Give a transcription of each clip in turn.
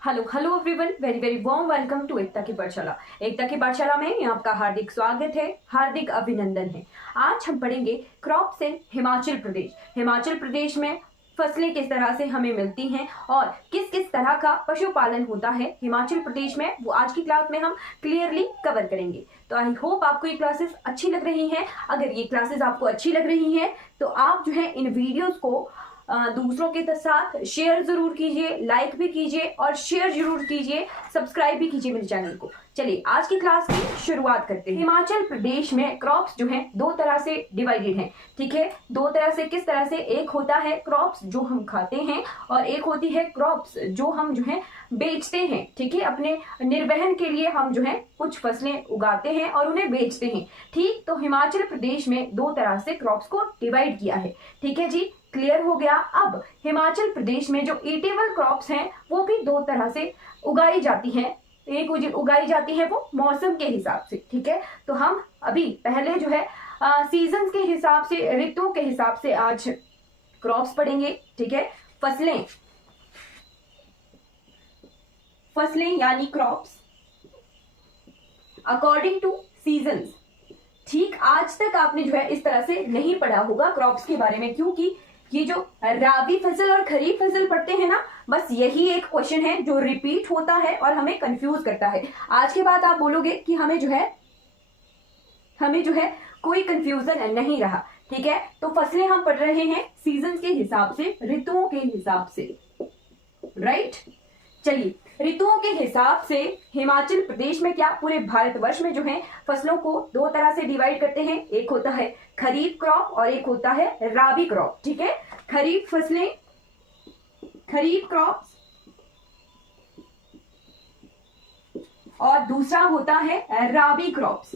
Hello hello everyone, very very warm welcome to Ekta की पाठशाला। एकता की पाठशाला में आपका हार्दिक स्वागत है, हार्दिक अभिनंदन है। आज हम पढ़ेंगे क्रॉप्स इन हिमाचल प्रदेश। हिमाचल प्रदेश में फसलें किस तरह से हमें मिलती हैं और किस किस तरह का पशुपालन होता है हिमाचल प्रदेश में, वो आज की क्लास में हम क्लियरली कवर करेंगे। तो आई होप आपको ये क्लासेस अच्छी लग रही हैं। अगर ये क्लासेस आपको अच्छी लग रही हैं तो आप जो है इन वीडियोस को दूसरों के साथ शेयर जरूर कीजिए, लाइक भी कीजिए और शेयर जरूर कीजिए, सब्सक्राइब भी कीजिए मेरे चैनल को। चलिए आज की क्लास की शुरुआत करते हैं। हिमाचल प्रदेश में क्रॉप्स जो हैं दो तरह से डिवाइडेड हैं, ठीक है। दो तरह से, किस तरह से? एक होता है क्रॉप्स जो हम खाते हैं और एक होती है क्रॉप्स जो हम जो है बेचते हैं, ठीक है। अपने निर्वहन के लिए हम जो है कुछ फसलें उगाते हैं और उन्हें बेचते हैं, ठीक। तो हिमाचल प्रदेश में दो तरह से क्रॉप्स को डिवाइड किया है, ठीक है जी। क्लियर हो गया। अब हिमाचल प्रदेश में जो ईटेबल क्रॉप्स हैं वो भी दो तरह से उगाई जाती हैं। एक उगाई जाती है वो मौसम के हिसाब से, ठीक है। तो हम अभी पहले जो है सीजन के हिसाब से, ऋतुओं के हिसाब से आज क्रॉप्स पढ़ेंगे, ठीक है। फसलें यानी क्रॉप्स अकॉर्डिंग टू सीजन्स, ठीक। आज तक आपने जो है इस तरह से नहीं पढ़ा होगा क्रॉप्स के बारे में, क्योंकि ये जो राबी फसल और खरीफ फसल पढ़ते हैं ना, बस यही एक क्वेश्चन है जो रिपीट होता है और हमें कंफ्यूज करता है। आज के बाद आप बोलोगे कि हमें जो है कोई कंफ्यूजन नहीं रहा, ठीक है। तो फसलें हम पढ़ रहे हैं सीजन के हिसाब से, ऋतुओं के हिसाब से, राइट। चलिए, ऋतुओं के हिसाब से हिमाचल प्रदेश में क्या, पूरे भारतवर्ष में जो है फसलों को दो तरह से डिवाइड करते हैं। एक होता है खरीफ क्रॉप और एक होता है राबी क्रॉप, ठीक है। खरीफ फसलें, खरीफ क्रॉप्स, और दूसरा होता है राबी क्रॉप्स,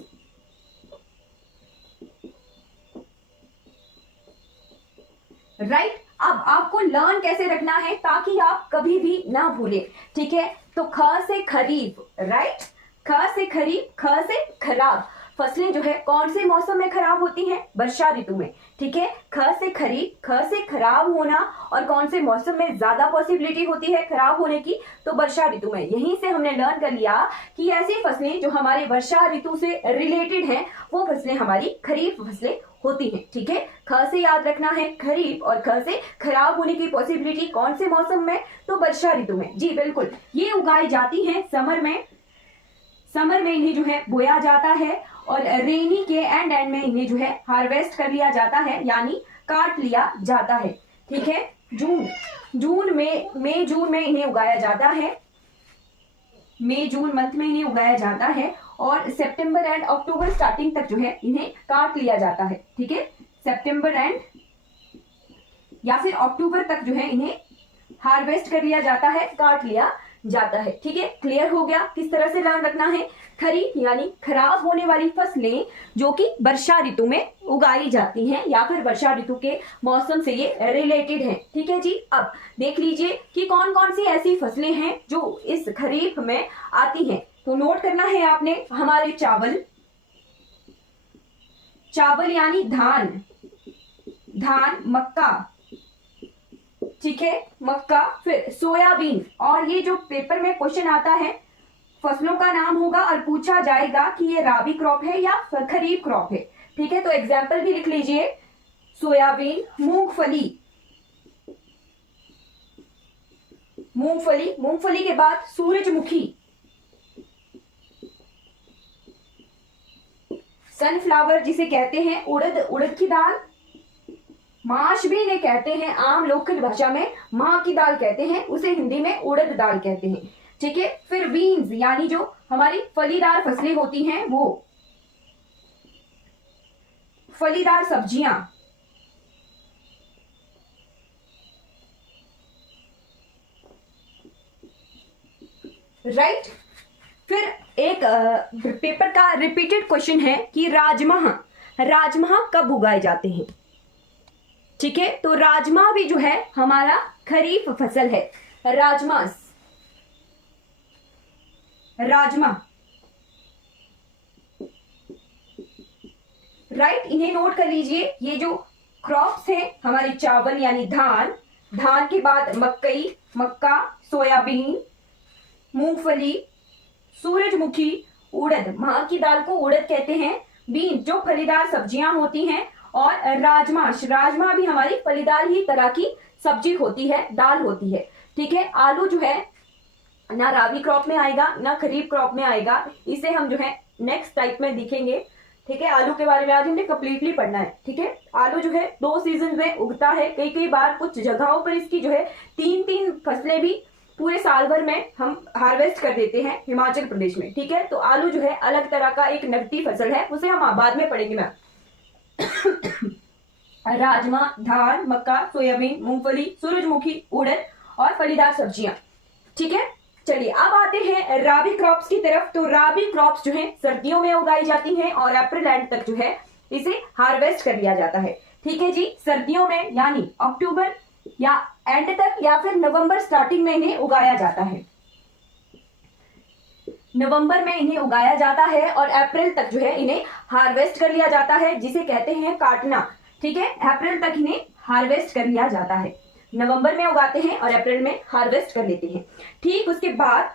राइट। अब आपको लर्न कैसे रखना है ताकि आप कभी भी ना भूले, ठीक है। तो ख से खरीफ, राइट। ख से खरीफ, ख से खराब। फसलें जो है कौन से मौसम में खराब होती हैं? वर्षा ऋतु में, ठीक है। ख से खरीफ, ख से खराब होना, और कौन से मौसम में ज्यादा पॉसिबिलिटी होती है खराब होने की? तो वर्षा ऋतु में। यहीं से हमने लर्न कर लिया कि ऐसी फसलें जो हमारे वर्षा ऋतु से रिलेटेड हैं वो फसलें हमारी खरीफ फसलें होती हैं, ठीक है। ख से याद रखना है खरीफ और ख से खराब होने की पॉसिबिलिटी कौन से मौसम में? तो वर्षा ऋतु में, जी बिल्कुल। ये उगाई जाती हैं समर में, समर में इन्हें जो है बोया जाता है और रेनी के एंड में इन्हें जो है हार्वेस्ट कर लिया जाता है, यानी काट लिया जाता है, ठीक है। जून में इन्हें उगाया जाता है, मई जून मंथ में इन्हें उगाया जाता है और सितंबर एंड अक्टूबर स्टार्टिंग तक जो है इन्हें काट लिया जाता है, ठीक है। सितंबर एंड या फिर अक्टूबर तक जो है इन्हें हार्वेस्ट कर लिया जाता है, काट लिया जाता है, ठीक है। क्लियर हो गया किस तरह से ध्यान रखना है। खरीफ यानी खराब होने वाली फसलें जो कि वर्षा ऋतु में उगाई जाती हैं या फिर वर्षा ऋतु के मौसम से ये रिलेटेड हैं, ठीक है जी। अब देख लीजिए कि कौन कौन सी ऐसी फसलें हैं जो इस खरीफ में आती हैं। तो नोट करना है आपने, हमारे चावल यानी धान, मक्का, ठीक है, मक्का। फिर सोयाबीन, और ये जो पेपर में क्वेश्चन आता है फसलों का नाम होगा और पूछा जाएगा कि ये राबी क्रॉप है या खरीफ क्रॉप है, ठीक है। तो एग्जाम्पल भी लिख लीजिए, सोयाबीन। मूंगफली के बाद सूरजमुखी, सनफ्लावर जिसे कहते हैं, उड़द की दाल, माश भी इन्हें कहते हैं, आम लोकल भाषा में माह की दाल कहते हैं, उसे हिंदी में उड़द दाल कहते हैं, ठीक है। फिर बीन्स यानी जो हमारी फलीदार फसलें होती हैं, वो फलीदार सब्जियां, राइट। फिर एक पेपर का रिपीटेड क्वेश्चन है कि राजमा कब उगाए जाते हैं, ठीक है। तो राजमा भी जो है हमारा खरीफ फसल है। राजमा, राइट। इन्हें नोट कर लीजिए। ये जो क्रॉप्स है हमारे चावल यानी धान, धान के बाद मक्का, सोयाबीन, मूंगफली, सूरजमुखी, उड़द, माह की दाल को उड़द कहते हैं, बीन जो फलीदार सब्जियां होती हैं, और राजमा, राजमा भी हमारी फलीदार ही तरह की सब्जी होती है, दाल होती है। ठीक है, आलू जो है ना राबी क्रॉप में आएगा ना खरीफ क्रॉप में आएगा, इसे हम जो है नेक्स्ट टाइप में दिखेंगे। ठीक है, आलू के बारे में आज हमने कंप्लीटली पढ़ना है। ठीक है, आलू जो है 2 सीजन में उगता है, कई कई बार कुछ जगहों पर इसकी जो है 3-3 फसलें भी पूरे साल भर में हम हार्वेस्ट कर देते हैं हिमाचल प्रदेश में। ठीक है, तो आलू जो है अलग तरह का एक नकदी फसल है, उसे हम बाद में पढ़ेंगे मैम। राजमा, धान, मक्का, सोयाबीन, मूंगफली, सूरजमुखी, उड़द और फलीदार सब्जियां। ठीक है, चलिए अब आते हैं राबी क्रॉप्स की तरफ। तो राबी क्रॉप्स जो है सर्दियों में उगाई जाती हैं और अप्रैल एंड तक जो है इसे हार्वेस्ट कर लिया जाता है। ठीक है जी, सर्दियों में यानी अक्टूबर या एंड तक या फिर नवंबर स्टार्टिंग में इन्हें उगाया जाता है। नवंबर में इन्हें उगाया जाता है और अप्रैल तक जो है इन्हें हार्वेस्ट कर लिया जाता है, जिसे कहते हैं काटना। ठीक है, अप्रैल तक इन्हें हार्वेस्ट कर लिया जाता है। नवंबर में उगाते हैं और अप्रैल में हार्वेस्ट कर लेते हैं। ठीक, उसके बाद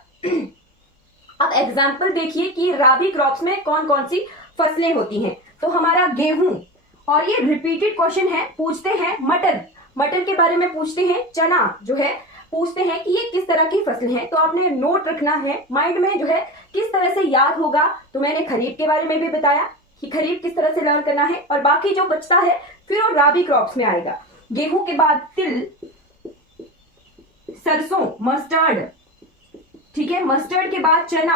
अब एग्जाम्पल देखिए कि राबी क्रॉप्स में कौन कौन सी फसलें होती हैं। तो हमारा गेहूं, और ये रिपीटेड क्वेश्चन है, पूछते हैं मटर, मटर के बारे में पूछते हैं, चना जो है पूछते हैं कि ये किस तरह की फसल है। तो आपने नोट रखना है माइंड में, जो है किस तरह से याद होगा। तो मैंने खरीफ के बारे में भी बताया कि खरीफ किस तरह से लर्न करना है, और बाकी जो बचता है फिर वो राबी क्रॉप्स में आएगा। गेहूं के बाद तिल, सरसों, मस्टर्ड। ठीक है, मस्टर्ड के बाद चना,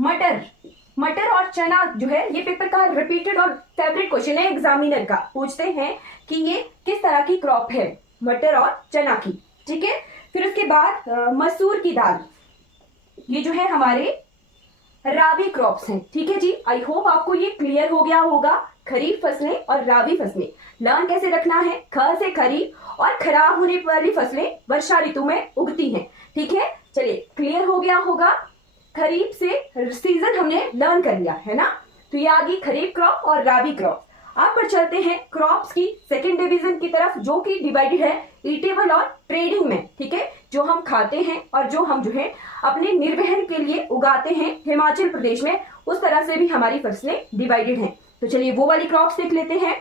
मटर, मटर और चना जो है ये पेपर का रिपीटेड और फेवरेट क्वेश्चन है एग्जामिनर का। पूछते हैं कि ये किस तरह की क्रॉप है, मटर और चना की। ठीक है, फिर उसके बाद मसूर की दाल, ये जो है हमारे राबी क्रॉप्स हैं। ठीक है जी, आई होप आपको ये क्लियर हो गया होगा। खरीफ फसलें और राबी फसलें लर्न कैसे रखना है। ख से खरीफ, और खराब होने वाली फसलें वर्षा ऋतु में उगती हैं। ठीक है, चलिए क्लियर हो गया होगा। खरीफ से सीजन हमने लर्न कर लिया है ना, तो ये आ गई खरीफ क्रॉप और राबी क्रॉप। आप पर चलते हैं क्रॉप्स की सेकेंड डिवीजन की तरफ, जो कि डिवाइडेड है ईटेबल और ट्रेडिंग में। ठीक है, जो हम खाते हैं और जो हम जो है अपने निर्वहन के लिए उगाते हैं हिमाचल प्रदेश में, उस तरह से भी हमारी फसलें डिवाइडेड हैं। तो चलिए वो वाली क्रॉप्स देख लेते हैं।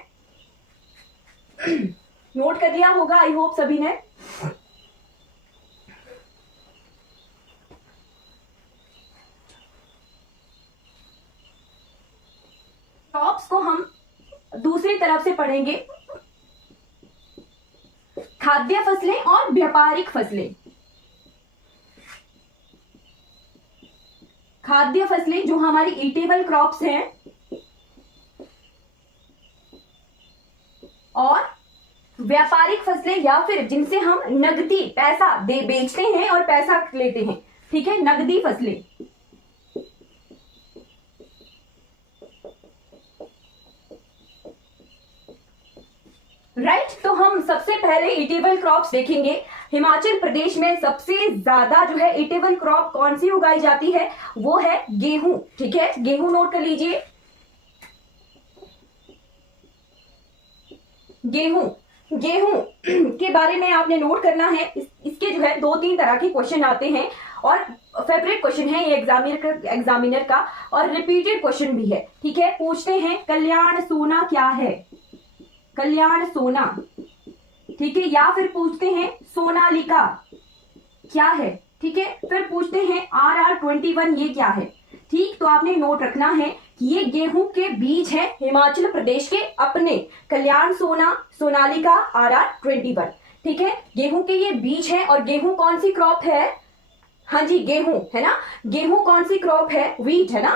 नोट कर लिया होगा आई होप सभी ने। क्रॉप्स को हम दूसरी तरफ से पढ़ेंगे, खाद्य फसलें और व्यापारिक फसलें। खाद्य फसलें जो हमारी ईटेबल क्रॉप्स हैं, और व्यापारिक फसलें या फिर जिनसे हम नगदी पैसा दे बेचते हैं और पैसा लेते हैं। ठीक है, नगदी फसलें। राइट, तो हम सबसे पहले ईटेबल क्रॉप्स देखेंगे। हिमाचल प्रदेश में सबसे ज्यादा जो है ईटेबल क्रॉप कौन सी उगाई जाती है, वो है गेहूं। ठीक है, गेहूं नोट कर लीजिए। गेहूं, गेहूं के बारे में आपने नोट करना है। इसके जो है 2-3 तरह के क्वेश्चन आते हैं, और फेवरेट क्वेश्चन है ये एग्जामिनर का, और रिपीटेड क्वेश्चन भी है। ठीक है, पूछते हैं कल्याण सोना क्या है, कल्याण सोना। ठीक है, या फिर पूछते हैं सोनालिका क्या है। ठीक है, फिर पूछते हैं RR21 ये क्या है। ठीक, तो आपने नोट रखना है कि ये गेहूं के बीज है हिमाचल प्रदेश के अपने, कल्याण सोना, सोनालिका, RR21। ठीक है, गेहूं के ये बीज है। और गेहूं कौन सी क्रॉप है, हाँ जी गेहूं है ना, गेहूं कौन सी क्रॉप है, व्हीट है ना,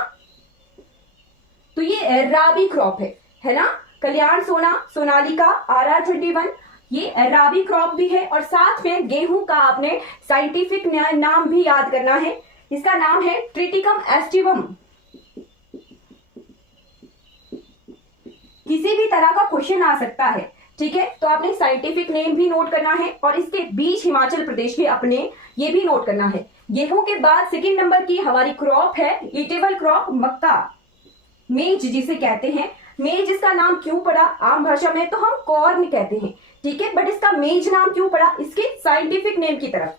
तो ये राबी क्रॉप है ना। कल्याण सोना, सोनालिका, RR21 ये राबी क्रॉप भी है। और साथ में गेहूं का आपने साइंटिफिक नाम भी याद करना है, इसका नाम है ट्रिटिकम एस्टिवम। किसी भी तरह का क्वेश्चन आ सकता है। ठीक है, तो आपने साइंटिफिक नेम भी नोट करना है, और इसके बीज हिमाचल प्रदेश के अपने, ये भी नोट करना है। गेहूं के बाद सेकंड नंबर की हमारी क्रॉप है ईटेबल क्रॉप मक्का, मेज जिसे कहते हैं। मेज इसका नाम क्यों पड़ा, आम भाषा में तो हम कॉर्न कहते हैं। ठीक है, बट इसका मेज नाम क्यों पड़ा, इसके साइंटिफिक नेम की तरफ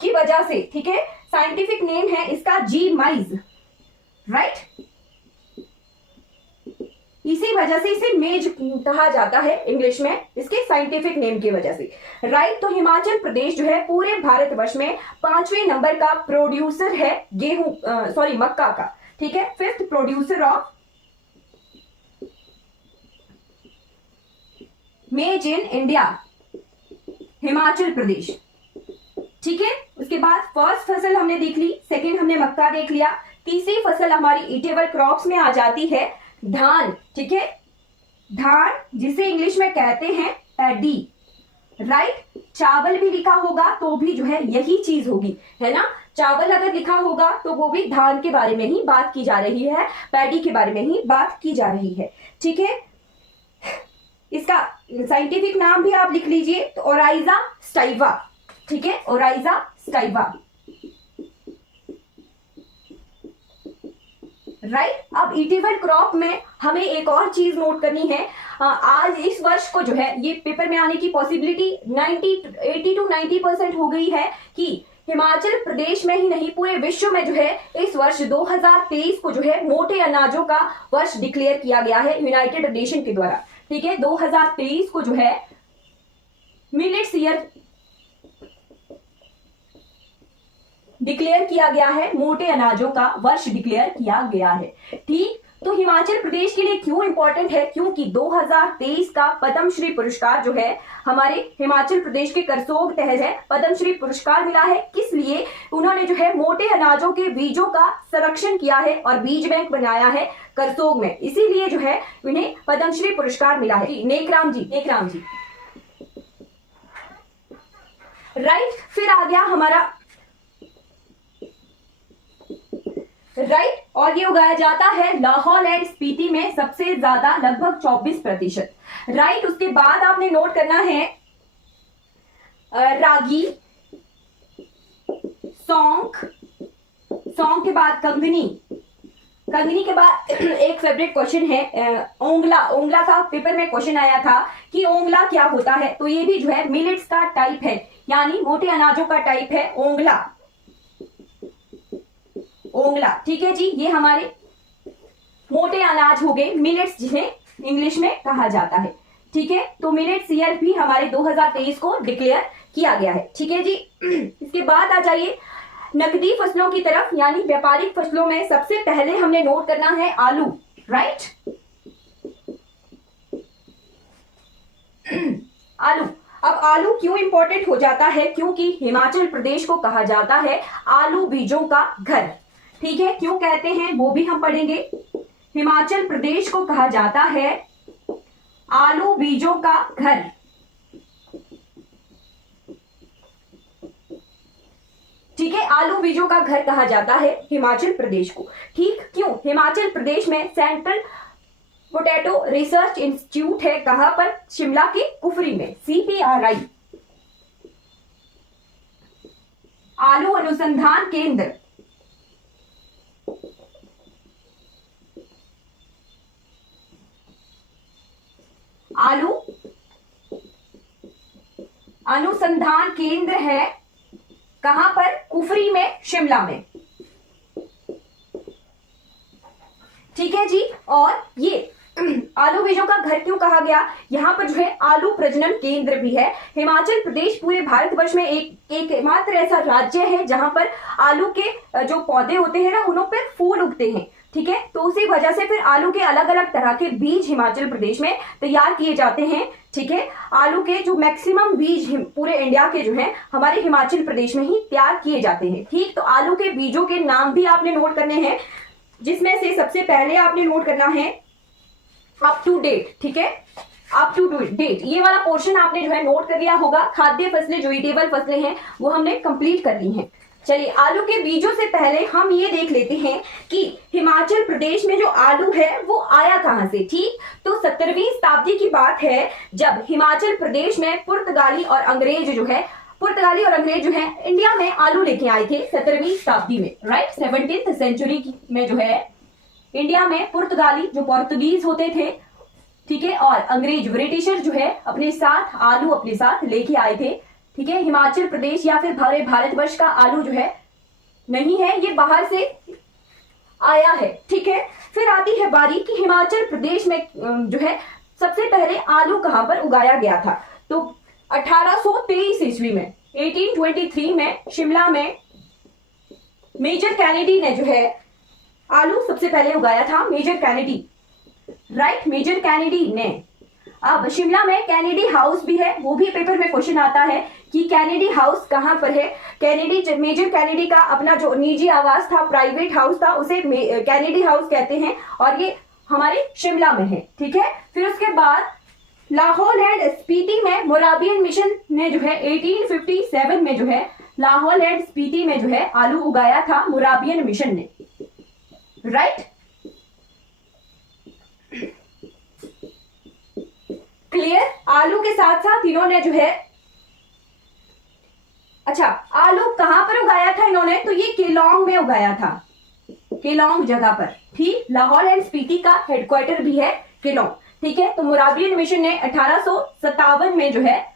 की वजह से। ठीक है, साइंटिफिक नेम है इसका जी माइज, राइट। इसी वजह से इसे मेज कहा जाता है इंग्लिश में, इसके साइंटिफिक नेम की वजह से, राइट। तो हिमाचल प्रदेश जो है पूरे भारतवर्ष में 5वें नंबर का प्रोड्यूसर है गेहूं मक्का का, ठीक है, 5th प्रोड्यूसर ऑफ मेज इन इंडिया, हिमाचल प्रदेश, ठीक है। उसके बाद फर्स्ट फसल हमने देख ली, सेकंड हमने मक्का देख लिया, तीसरी फसल हमारी ईटेबल क्रॉप्स में आ जाती है धान, ठीक है, धान जिसे इंग्लिश में कहते हैं पैडी, राइट। चावल भी लिखा होगा तो भी जो है यही चीज होगी, है ना। चावल अगर लिखा होगा तो वो भी धान के बारे में ही बात की जा रही है, पैडी के बारे में ही बात की जा रही है, ठीक है। इसका साइंटिफिक नाम भी आप लिख लीजिए, तो ओराइजा स्टाइवा, ठीक है, ओराइजा स्टाइवा, राइट। अब ईटेबल क्रॉप में हमें एक और चीज नोट करनी है, आज इस वर्ष को जो है ये पेपर में आने की पॉसिबिलिटी 80 to 90% हो गई है कि हिमाचल प्रदेश में ही नहीं पूरे विश्व में जो है इस वर्ष 2023 को जो है मोटे अनाजों का वर्ष डिक्लेयर किया गया है यूनाइटेड नेशन के द्वारा, ठीक है। 2023 को जो है मिलेट्स ईयर डिक्लेयर किया गया है, मोटे अनाजों का वर्ष डिक्लेयर किया गया है, ठीक। तो हिमाचल प्रदेश के लिए क्यों इंपॉर्टेंट है, क्योंकि 2023 का पद्मश्री पुरस्कार जो है हमारे हिमाचल प्रदेश के करसोग तहत है, पद्मश्री पुरस्कार मिला है। किस लिए? उन्होंने जो है मोटे अनाजों के बीजों का संरक्षण किया है और बीज बैंक बनाया है करसोग में, इसीलिए जो है उन्हें पद्मश्री पुरस्कार मिला है। नेकराम जी राइट। फिर आ गया हमारा राइट, और ये उगाया जाता है लाहौल एंड स्पीति में सबसे ज्यादा, लगभग 24%, राइट। उसके बाद आपने नोट करना है रागी, सौंख, सौंख के बाद कंगनी, कंगनी के बाद एक फेवरेट क्वेश्चन है ओंगला, ओंगला का पेपर में क्वेश्चन आया था कि ओंगला क्या होता है, तो ये भी जो है मिलेट्स का टाइप है, यानी मोटे अनाजों का टाइप है ओंगला, ओंगला, ठीक है जी। ये हमारे मोटे अनाज हो गए, मिलेट्स जिन्हें इंग्लिश में कहा जाता है, ठीक है। तो मिलेट्स ईयर भी हमारे 2023 को डिक्लेयर किया गया है, ठीक है जी। इसके बाद आ जाइए नकदी फसलों की तरफ, यानी व्यापारिक फसलों में सबसे पहले हमने नोट करना है आलू, राइट। आलू, अब आलू क्यों इंपॉर्टेंट हो जाता है, क्योंकि हिमाचल प्रदेश को कहा जाता है आलू बीजों का घर, ठीक है। क्यों कहते हैं वो भी हम पढ़ेंगे। हिमाचल प्रदेश को कहा जाता है आलू बीजों का घर, ठीक है, आलू बीजों का घर कहा जाता है हिमाचल प्रदेश को, ठीक। क्यों? हिमाचल प्रदेश में सेंट्रल पोटैटो रिसर्च इंस्टीट्यूट है, कहां पर? शिमला के कुफरी में, CPRI, आलू अनुसंधान केंद्र, आलू अनुसंधान केंद्र है, कहां पर? कुफरी में, शिमला में, ठीक है जी। और ये आलू बीजों का घर क्यों कहा गया? यहाँ पर जो है आलू प्रजनन केंद्र भी है। हिमाचल प्रदेश पूरे भारतवर्ष में एकमात्र ऐसा राज्य है जहां पर आलू के जो पौधे होते हैं ना, उन्हों पर फूल उगते हैं, ठीक है। तो उसी वजह से फिर आलू के अलग अलग तरह के बीज हिमाचल प्रदेश में तैयार किए जाते हैं, ठीक है। आलू के जो मैक्सिमम बीज पूरे इंडिया के जो हैं हमारे हिमाचल प्रदेश में ही तैयार किए जाते हैं, ठीक। तो आलू के बीजों के नाम भी आपने नोट करने हैं, जिसमें से सबसे पहले आपने नोट करना है अप टू डेट, ठीक है, अप टू डेट। ये वाला पोर्शन आपने जो है नोट कर लिया होगा। खाद्य फसलें जो ईटेबल फसलें हैं वो हमने कंप्लीट कर ली हैं। चलिए, आलू के बीजों से पहले हम ये देख लेते हैं कि हिमाचल प्रदेश में जो आलू है वो आया कहां से, ठीक। तो 17वीं शताब्दी की बात है, जब हिमाचल प्रदेश में पुर्तगाली और अंग्रेज जो है इंडिया में आलू लेके आए थे 17वीं शताब्दी में, राइट। 17th सेंचुरी में जो है इंडिया में पुर्तगाली जो पोर्तुगीज होते थे, ठीक है, और अंग्रेज ब्रिटिशर जो है अपने साथ आलू अपने साथ लेके आए थे, ठीक है। हिमाचल प्रदेश या फिर भारतवर्ष का आलू जो है नहीं है, ये बाहर से आया है। ठीक है, फिर आती है बारी कि हिमाचल प्रदेश में जो है सबसे पहले आलू कहां पर उगाया गया था। तो 1823 ईस्वी में, 1823 में शिमला में मेजर कैनेडी ने जो है आलू सबसे पहले उगाया था। Major Kennedy, right, major Kennedy ने। अब शिमला में कैनेडी हाउस भी है, वो भी पेपर में क्वेश्चन आता है कि कैनेडी हाउस कहां पर है। कैनेडी, मेजर कैनेडी का अपना जो निजी आवास था, प्राइवेट हाउस था, उसे कैनेडी हाउस कहते हैं और ये हमारे शिमला में है। ठीक है, फिर उसके बाद लाहौल एंड स्पीति में मोराबियन मिशन ने जो है 1857 में जो है लाहौल एंड स्पीति में जो है आलू उगाया था मोराबियन मिशन ने, राइट। क्लियर। आलू के साथ साथ इन्होंने जो है, अच्छा, आलू कहां पर उगाया था इन्होंने, तो ये केलोंग में उगाया था, केलोंग जगह पर। ठीक, लाहौल एंड स्पीति का हेडक्वार्टर भी है केलोंग। ठीक है, तो मोराबियन मिशन ने 1857 में जो है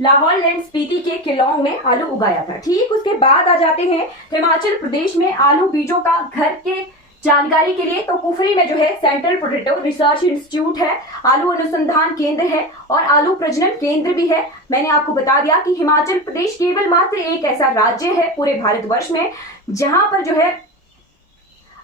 लाहौल एंड स्पीति के केलोंग में आलू उगाया था। ठीक, उसके बाद आ जाते हैं हिमाचल प्रदेश में आलू बीजों का घर के जानकारी के लिए। तो कुफरी में जो है सेंट्रल पोटैटो रिसर्च इंस्टीट्यूट है, आलू अनुसंधान केंद्र है और आलू प्रजनन केंद्र भी है। मैंने आपको बता दिया कि हिमाचल प्रदेश केवल मात्र एक ऐसा राज्य है पूरे भारतवर्ष में जहां पर जो है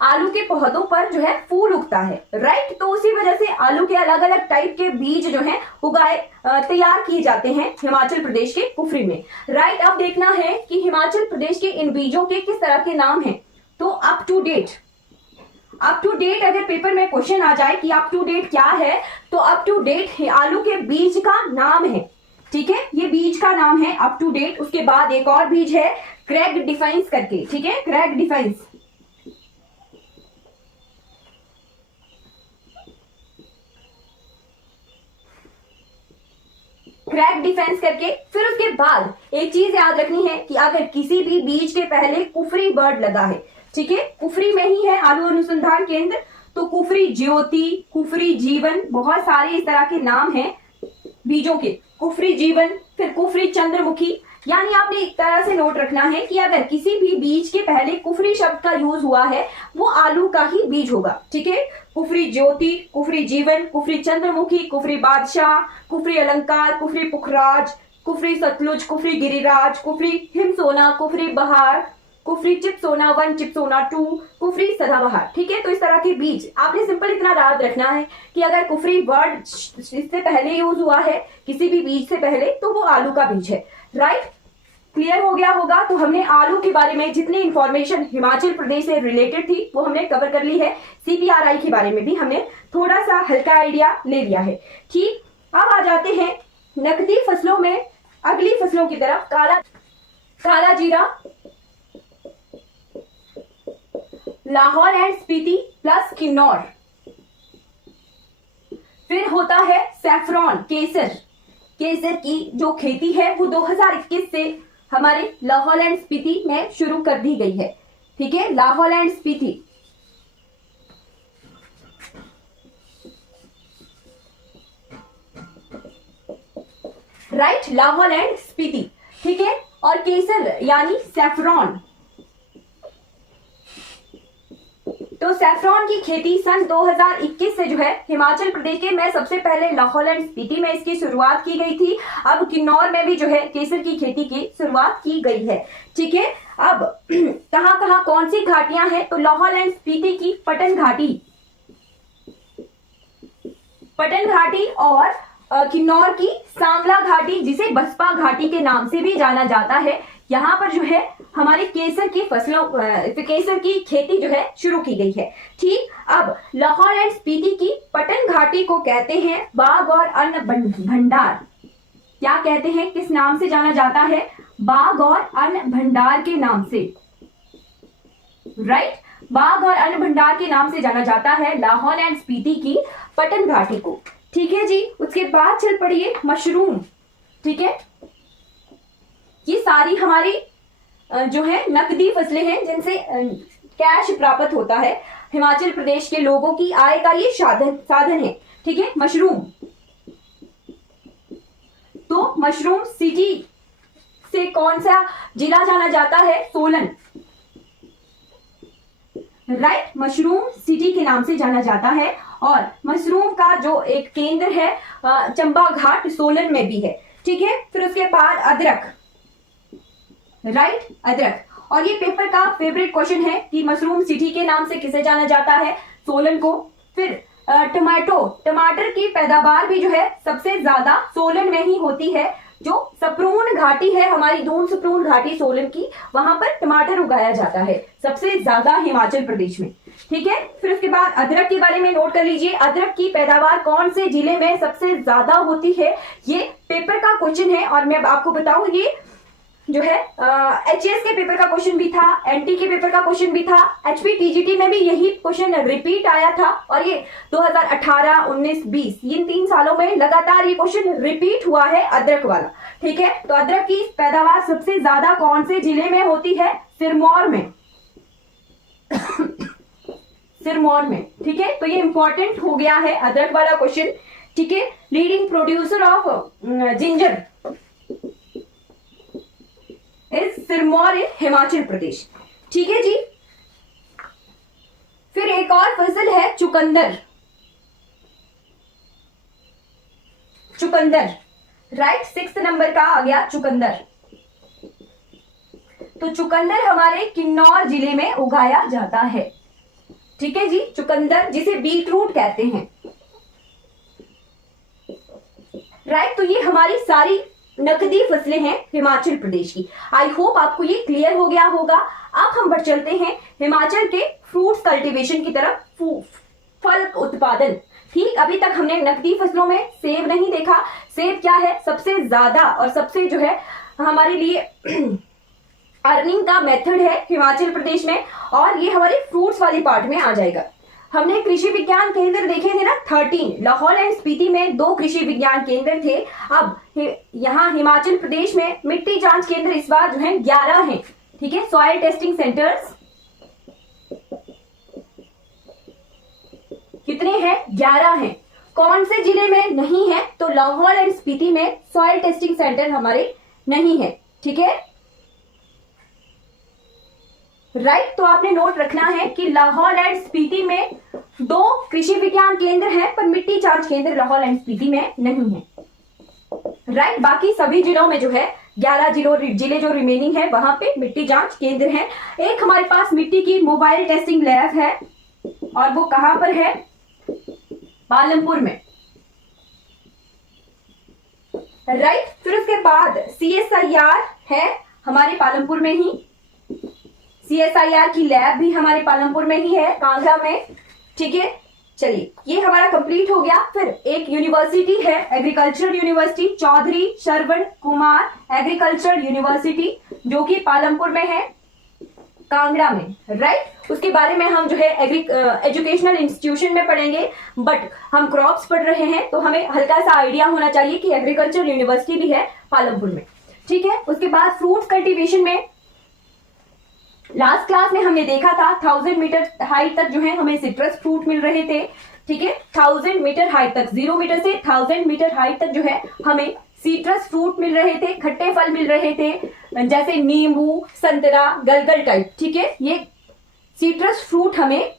आलू के पौधों पर जो है फूल उगता है, राइट। तो उसी वजह से आलू के अलग अलग टाइप के बीज जो है उगाए तैयार किए जाते हैं हिमाचल प्रदेश के कुफरी में, राइट। अब देखना है कि हिमाचल प्रदेश के इन बीजों के किस तरह के नाम हैं। तो अप टू डेट अगर पेपर में क्वेश्चन आ जाए कि अप टू डेट क्या है, तो अप टू डेट आलू के बीज का नाम है। ठीक है, ये बीज का नाम है अप टू डेट। उसके बाद एक और बीज है क्रैग डिफाइंस करके, ठीक है, क्रैग डिफाइंस, क्रैक डिफेंस करके। फिर उसके बाद एक चीज याद रखनी है कि अगर किसी भी बीज के पहले कुफरी वर्ड लगा है, ठीक है, कुफरी में ही है आलू अनुसंधान केंद्र, तो कुफरी ज्योति, कुफरी जीवन, बहुत सारे इस तरह के नाम हैं बीजों के, कुफरी जीवन, फिर कुफरी चंद्रमुखी। यानी आपने एक तरह से नोट रखना है कि अगर किसी भी बीज के पहले कुफरी शब्द का यूज हुआ है वो आलू का ही बीज होगा। ठीक है, कुफरी ज्योति, कुफरी जीवन, कुफरी चंद्रमुखी, कुफरी बादशाह, कुफरी अलंकार, कुफरी पुखराज, कुफरी सतलुज, कुफरी गिरिराज, कुफरी हिमसोना, कुफरी बहार, कुफरी चिपसोना 1, चिपसोना 2, कुफरी सदाबहार। ठीक है, तो इस तरह के बीज आपने सिंपल इतना याद रखना है कि अगर कुफरी वर्ड इससे पहले यूज हुआ है किसी भी बीज से पहले तो वो आलू का बीज है, राइट। क्लियर हो गया होगा। तो हमने आलू के बारे में जितनी इंफॉर्मेशन हिमाचल प्रदेश से रिलेटेड थी वो हमने कवर कर ली है। सीपीआरआई के बारे में भी हमने थोड़ा सा हल्का आइडिया ले लिया है। ठीक, अब आ जाते हैं नकदी फसलों में अगली फसलों की तरफ। काला जीरा, लाहौल एंड स्पीति प्लस किन्नौर। फिर होता है सैफरॉन, केसर। केसर की जो खेती है वो 2021 से हमारे लाहौल एंड स्पीति में शुरू कर दी गई है। ठीक है, Lahaul and Spiti, right, Lahaul and Spiti. ठीक है, और केसर यानी सैफरॉन, तो सैफरॉन की खेती सन 2021 से जो है हिमाचल प्रदेश के में सबसे पहले लाहौल एंड स्पीति में इसकी शुरुआत की गई थी। अब किन्नौर में भी जो है केसर की खेती की शुरुआत की गई है। ठीक है, अब कहां कहां कौन सी घाटियां हैं, तो लाहौल एंड स्पीति की पटन घाटी और किन्नौर की सांवला घाटी जिसे बसपा घाटी के नाम से भी जाना जाता है, यहाँ पर जो है हमारे केसर की फसलों केसर की खेती जो है शुरू की गई है। ठीक, अब लाहौल एंड स्पीति की पटन घाटी को कहते हैं बाग और अन्न भंडार। क्या कहते हैं, किस नाम से जाना जाता है, बाग और अन्न भंडार के नाम से, राइट, बाग और अन्न भंडार के नाम से जाना जाता है लाहौल एंड स्पीति की पटन घाटी को। ठीक है जी, उसके बाद चल पड़िए मशरूम। ठीक है, ये सारी हमारी जो है नकदी फसलें हैं जिनसे कैश प्राप्त होता है। हिमाचल प्रदेश के लोगों की आय का ये साधन है। ठीक है, मशरूम, तो मशरूम सिटी से कौन सा जिला जाना जाता है, सोलन। राइट, मशरूम सिटी के नाम से जाना जाता है। और मशरूम का जो एक केंद्र है चंबा घाट सोलन में भी है। ठीक है, फिर उसके बाद अदरक, राइट, अदरक। और ये पेपर का फेवरेट क्वेश्चन है कि मशरूम सिटी के नाम से किसे जाना जाता है, सोलन को। फिर टमाटर की पैदावार भी जो है सबसे ज्यादा सोलन में ही होती है। जो सप्रून घाटी है हमारी, दून सप्रून घाटी सोलन की, वहां पर टमाटर उगाया जाता है सबसे ज्यादा हिमाचल प्रदेश में। ठीक है, फिर उसके बाद अदरक के बारे में नोट कर लीजिए, अदरक की पैदावार कौन से जिले में सबसे ज्यादा होती है, ये पेपर का क्वेश्चन है। और मैं आपको बताऊं, ये जो है एचएस के पेपर का क्वेश्चन भी था, एनटी के पेपर का क्वेश्चन भी था, एचपी टीजीटी में भी यही क्वेश्चन रिपीट आया था। और ये 2018, 19, 20 इन 3 सालों में लगातार ये क्वेश्चन रिपीट हुआ है अदरक वाला। ठीक है, तो अदरक की पैदावार सबसे ज्यादा कौन से जिले में होती है, सिरमौर में। सिरमौर में। ठीक है, तो ये इंपॉर्टेंट हो गया है अदरक वाला क्वेश्चन। ठीक है, leading producer of ginger is Sirmaur in Himachal Pradesh. ठीक है जी, फिर एक और फसल है चुकंदर। चुकंदर, राइट, 6 नंबर का आ गया चुकंदर। तो चुकंदर हमारे किन्नौर जिले में उगाया जाता है। ठीक है जी, चुकंदर जिसे बीट रूट कहते हैं। राइट, तो ये हमारी सारी नकदी फसलें हैं हिमाचल प्रदेश की। आई होप आपको ये क्लियर हो गया होगा। अब हम बढ़ चलते हैं हिमाचल के फ्रूट्स कल्टीवेशन की तरफ, फल उत्पादन। ठीक, अभी तक हमने नकदी फसलों में सेब नहीं देखा। सेब क्या है, सबसे ज्यादा और सबसे जो है हमारे लिए अर्निंग का मेथड है हिमाचल प्रदेश में, और ये हमारे फ्रूट्स वाली पार्ट में आ जाएगा। हमने कृषि विज्ञान केंद्र देखे थे ना 13, लाहौल एंड स्पीति में 2 कृषि विज्ञान केंद्र थे। अब यहाँ हिमाचल प्रदेश में मिट्टी जांच केंद्र इस बार जो है 11 हैं। ठीक है, सॉइल टेस्टिंग सेंटर्स कितने हैं, 11 हैं। कौन से जिले में नहीं है, तो लाहौल एंड स्पीति में सॉइल टेस्टिंग सेंटर हमारे नहीं है। ठीक है, राइट, तो आपने नोट रखना है कि लाहौल एंड स्पीति में 2 कृषि विज्ञान केंद्र हैं, पर मिट्टी जांच केंद्र लाहौल एंड स्पीति में नहीं है। राइट, बाकी सभी जिलों में जो है 11 जिले जो रिमेनिंग है वहां पे मिट्टी जांच केंद्र है। एक हमारे पास मिट्टी की मोबाइल टेस्टिंग लैब है, और वो कहां पर है, पालमपुर में। राइट, फिर उसके बाद CSIR है हमारे पालमपुर में ही। CSIR की लैब भी हमारे पालमपुर में ही है, कांगड़ा में। ठीक है, चलिए ये हमारा कंप्लीट हो गया। फिर एक यूनिवर्सिटी है agriculture university, Chaudhary Shravan Kumar agriculture university, जो कि पालमपुर में है, कांगड़ा में। राइट, उसके बारे में हम जो है एजुकेशनल इंस्टीट्यूशन में पढ़ेंगे, बट हम क्रॉप्स पढ़ रहे हैं तो हमें हल्का सा आइडिया होना चाहिए कि एग्रीकल्चर यूनिवर्सिटी भी है पालमपुर में। ठीक है, उसके बाद फ्रूट्स कल्टीवेशन में लास्ट क्लास में हमने देखा था 1000 मीटर हाइट तक जो है हमें सिट्रस फ्रूट मिल रहे थे। ठीक है, 1000 मीटर हाइट तक, 0 मीटर से 1000 मीटर हाइट तक जो है हमें सिट्रस फ्रूट मिल रहे थे, खट्टे फल मिल रहे थे, जैसे नींबू, संतरा, गलगल टाइप। ठीक है, ये सिट्रस फ्रूट हमें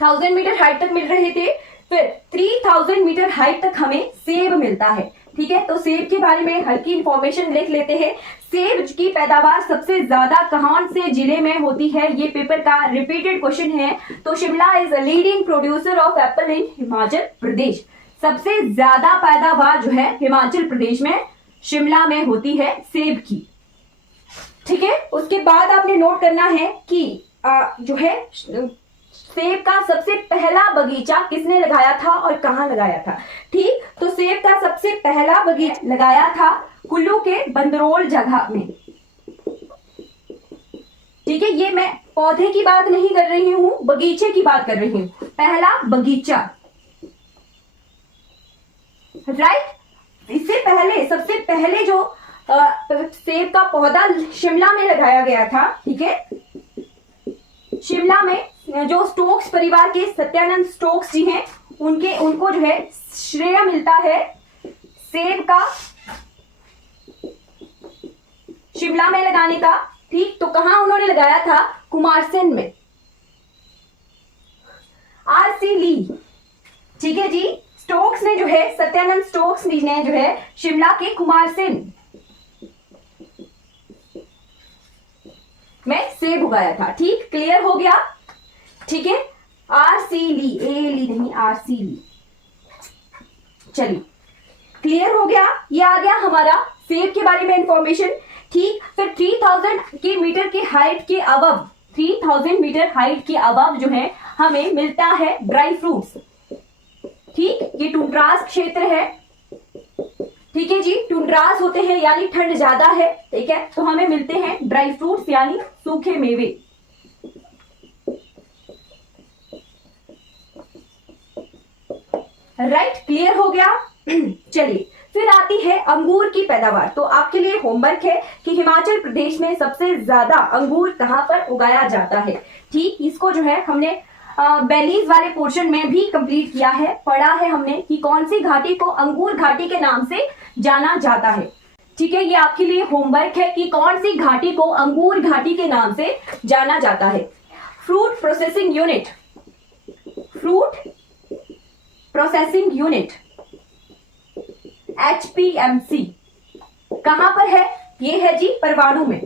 1000 मीटर हाइट तक मिल रहे थे। फिर 3000 मीटर हाइट तक हमें सेब मिलता है। ठीक है, तो सेब के बारे में हल्की इंफॉर्मेशन लिख लेते हैं। सेब की पैदावार सबसे ज्यादा कौन से जिले में होती है, ये पेपर का रिपीटेड क्वेश्चन है। तो Shimla is a leading producer of apple in Himachal Pradesh. सबसे ज्यादा पैदावार जो है हिमाचल प्रदेश में शिमला में होती है सेब की। ठीक है, उसके बाद आपने नोट करना है कि जो है सेब का सबसे पहला बगीचा किसने लगाया था और कहां लगाया था। ठीक, तो सेब का सबसे पहला बगीचा लगाया था कुल्लू के बंदरोल जगह में। ठीक है, ये मैं पौधे की बात नहीं कर रही हूं, बगीचे की बात कर रही हूं, पहला बगीचा। राइट, इससे पहले सबसे पहले जो सेब का पौधा शिमला में लगाया गया था। ठीक है, शिमला में जो स्टोक्स परिवार के सत्यानंद स्टोक्स जी हैं, उनको जो है श्रेय मिलता है सेब का शिमला में लगाने का। ठीक, तो कहां उन्होंने लगाया था, कुमारसैन में। आरसी ली, ठीक है जी। स्टोक्स ने जो है, सत्यानंद स्टोक्स ने जो है शिमला के कुमार सेन में सेब उगाया था। ठीक, क्लियर हो गया, ठीक है। आरसी ली, ए ली नहीं, आरसी ली। चलिए, क्लियर हो गया। ये आ गया हमारा सेब के बारे में इंफॉर्मेशन। ठीक, फिर 3000 के मीटर की हाइट के अबव, 3000 मीटर हाइट के अबव जो है हमें मिलता है ड्राई फ्रूट्स। ठीक, ये टुंड्रास क्षेत्र है, ठीक है जी। टुंड्रास होते हैं यानी ठंड ज्यादा है, ठीक है, तो हमें मिलते हैं ड्राई फ्रूट्स यानी सूखे मेवे। राइट, क्लियर हो गया। चलिए, फिर आती है अंगूर की पैदावार। तो आपके लिए होमवर्क है कि हिमाचल प्रदेश में सबसे ज्यादा अंगूर कहां पर उगाया जाता है। ठीक, इसको जो है हमने बैलीज वाले पोर्शन में भी कंप्लीट किया है, पढ़ा है हमने कि कौन सी घाटी को अंगूर घाटी के नाम से जाना जाता है। ठीक है, ये आपके लिए होमवर्क है कि कौन सी घाटी को अंगूर घाटी के नाम से जाना जाता है। Fruit processing unit, fruit processing unit HPMC कहां पर है? ये है जी परवाणु में।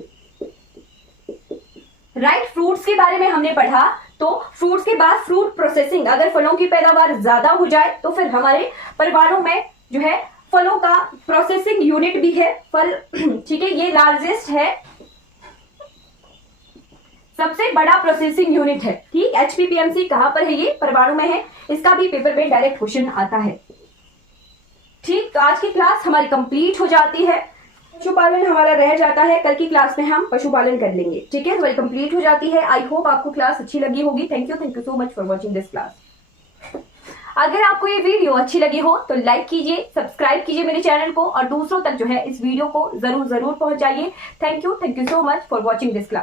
राइट, फ्रूट्स के बारे में हमने पढ़ा, तो फ्रूट्स के बाद फ्रूट प्रोसेसिंग, अगर फलों की पैदावार ज्यादा हो जाए तो फिर हमारे परवाणु में जो है फलों का प्रोसेसिंग यूनिट भी है, फल, ठीक है, ये लार्जेस्ट है, सबसे बड़ा प्रोसेसिंग यूनिट है। ठीक, HPPMC कहां पर है? ये परवाणु में है। इसका भी पेपर में डायरेक्ट क्वेश्चन आता है। ठीक, तो आज की क्लास हमारी कंप्लीट हो जाती है। पशुपालन हमारा रह जाता है, कल की क्लास में हम पशुपालन कर लेंगे। ठीक है, हमारी कंप्लीट हो जाती है। आई होप आपको क्लास अच्छी लगी होगी। Thank you so much for watching this class. अगर आपको ये वीडियो अच्छी लगी हो तो लाइक कीजिए, सब्सक्राइब कीजिए मेरे चैनल को और दूसरों तक जो है इस वीडियो को जरूर पहुंचाइए। Thank you so much for watching this class.